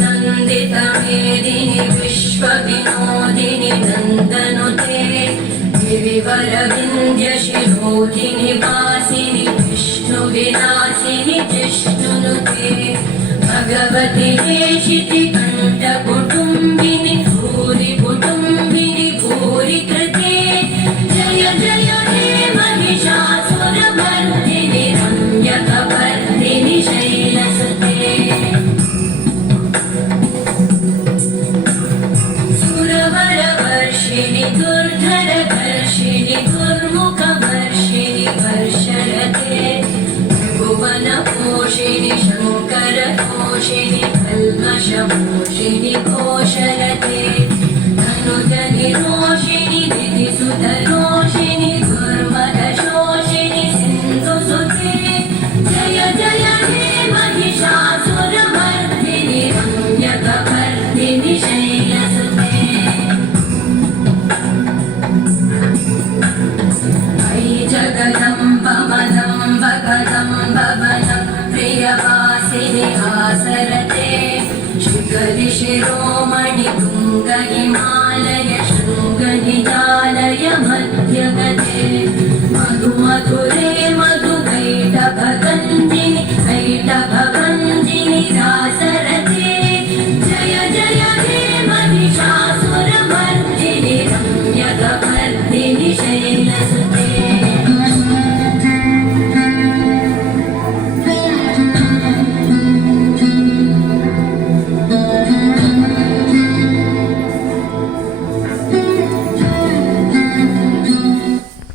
नन्दितमेदिनि विश्वविनोदिनि नन्दनुते गिरिवरविन्द्यशिरोधिनि वासिनि विष्णुविलासिनि जिष्णुनुते भगवति हेशिति कण्ठकुटुम्बिनि भूरि कुटुम्बिनि भूरि कृते जय जय हे महिषासुरमर्दिनि रम्यकपर्दिनि शैलसुते सुरवरवर्षिणि दुर्धरधर्षिणि दुर्मुखवर्षिणि वर्षरते त्रिभुवनपोषिणि शङ्करतोषिणि कल्मषमोषिणि घोषरते धनुजनिरोषिणि दितिसुतरोषिणि दुर्मदशोषिणि सिन्धुसुते जय जय हे महिषासुरमर्दिनि रम्यकपर्दिनि शैलसुते अयि जगदम्ब मदम्बकदम्बवनं प्रियवासिनि आसरते शिखरि शिरोमणि तुङ्ग हिमालय शृङ्गनिजालय मध्यगते मधु मधुर